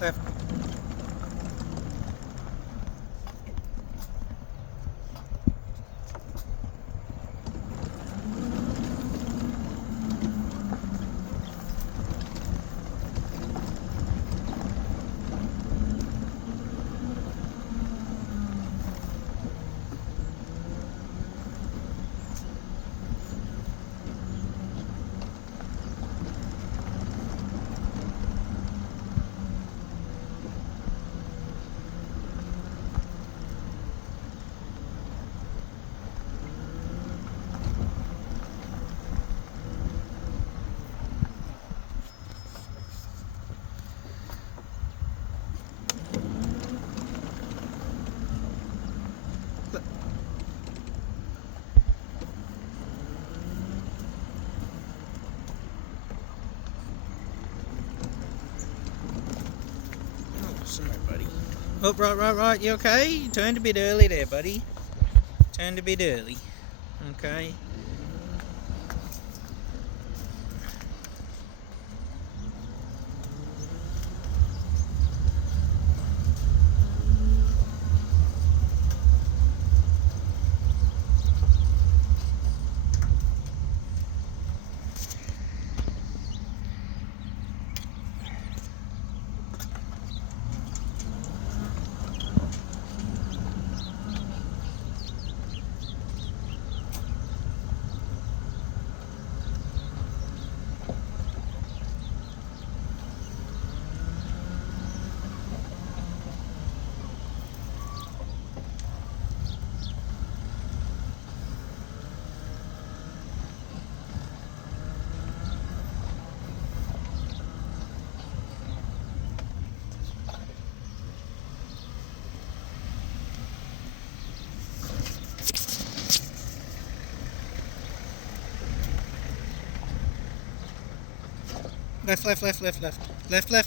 left. Oh, sorry, buddy. Oh, right. You okay? You turned a bit early there, buddy. Turned a bit early. Okay.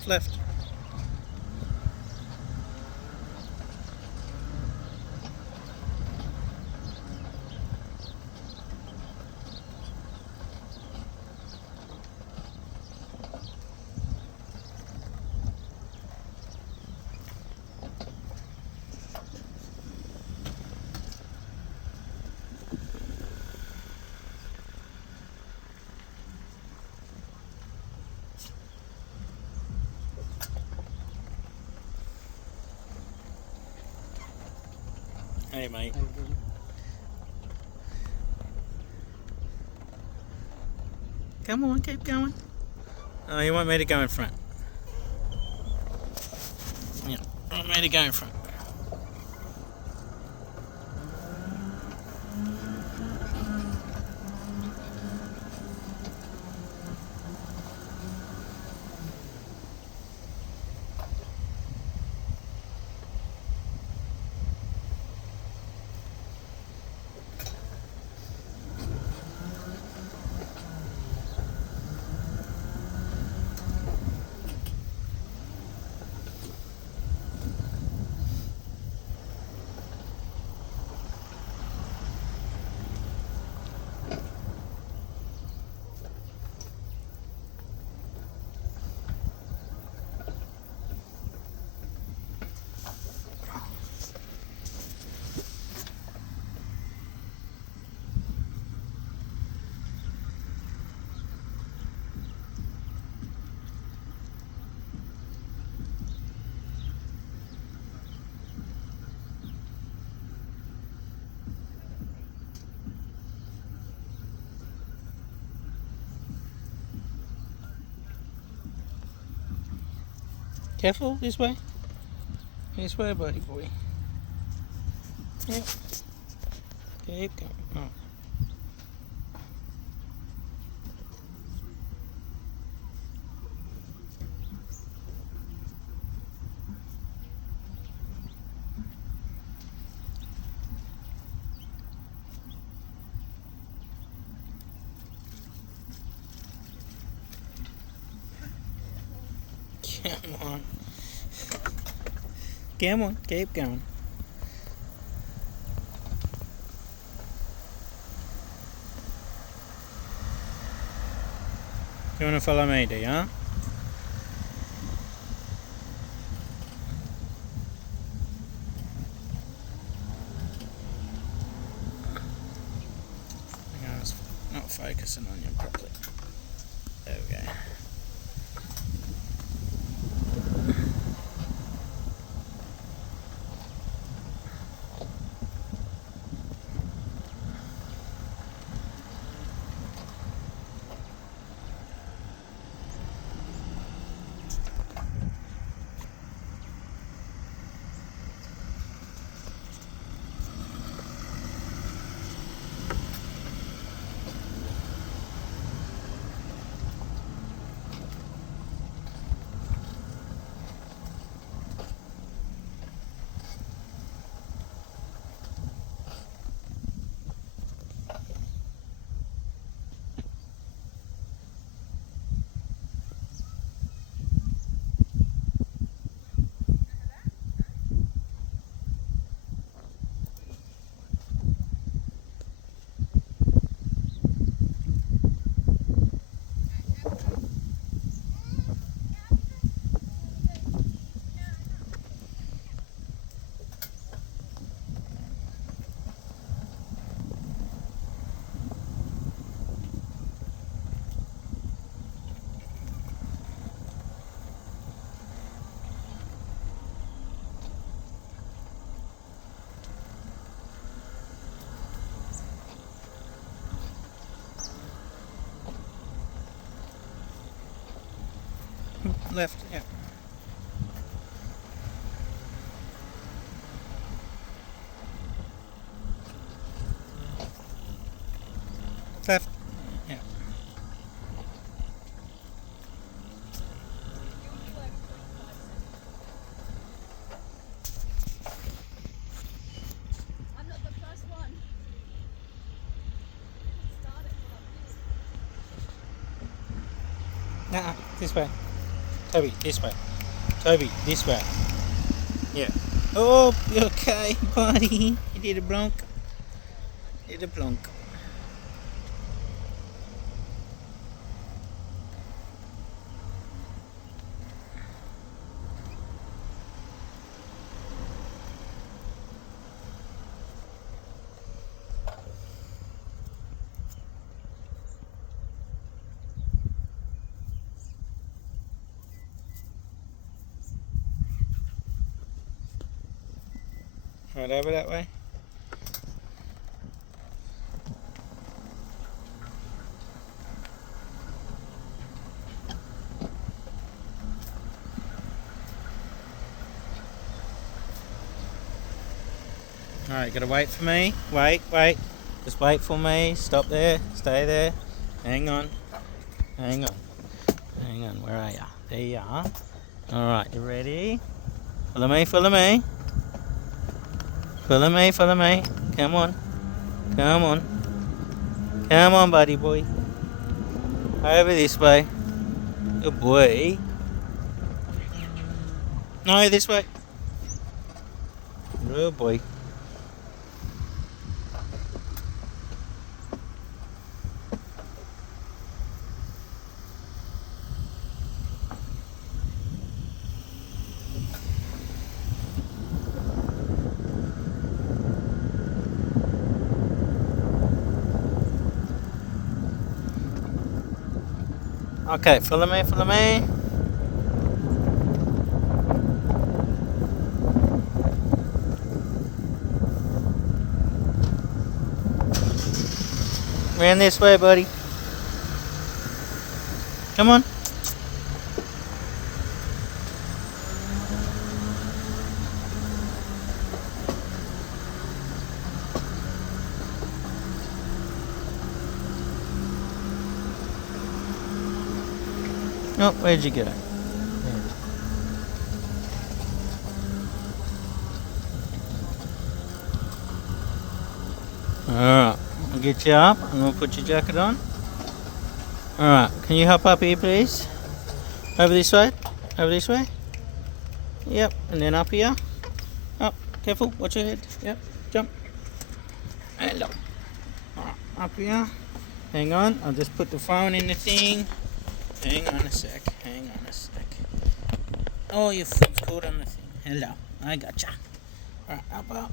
Left. Hey, mate. Come on, keep going. Oh, you want me to go in front? Yeah, you want me to go in front? Careful, this way. This way, buddy boy. Yep. Keep going. Oh. Come on. Come on, keep going. You want to follow me, do you? Huh? focusing on you properly. There we go. Left, yeah. Left, yeah. I'm not the first one. Nah, this way. Toby, this way. Toby, this way. Yeah. Oh, you okay, buddy? You did a blonk. Did a blonk. Right over that way. Alright, gotta wait for me. Wait. Just wait for me. Stop there. Stay there. Hang on. Hang on. Where are ya? There you are. Alright, you ready? Follow me. Follow me. Come on. Come on, buddy boy. Over this way. Good boy. No, this way. Good boy. Okay, follow me. Ran this way, buddy. Come on. Oh, where'd you go? Alright, I'll get you up. I'm going to put your jacket on. Alright, can you hop up here, please? Over this way. Yep, and then up here. Up, careful, watch your head. Yep, jump. And up. Alright, up here. Hang on, I'll just put the phone in the thing. Hang on a sec. Oh, your foot's caught on the thing. Hello, I gotcha. Alright, up.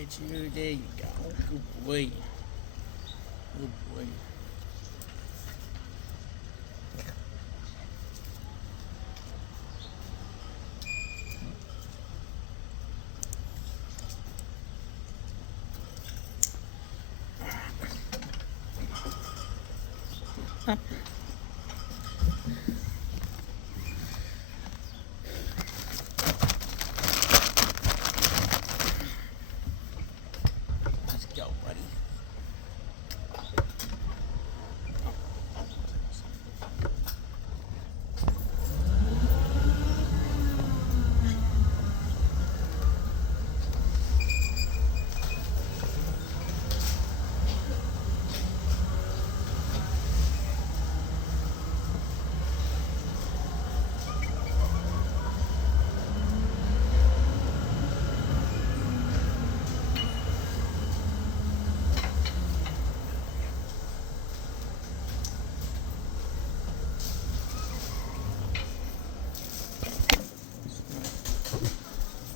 Get you. There you go. Good boy. Good boy.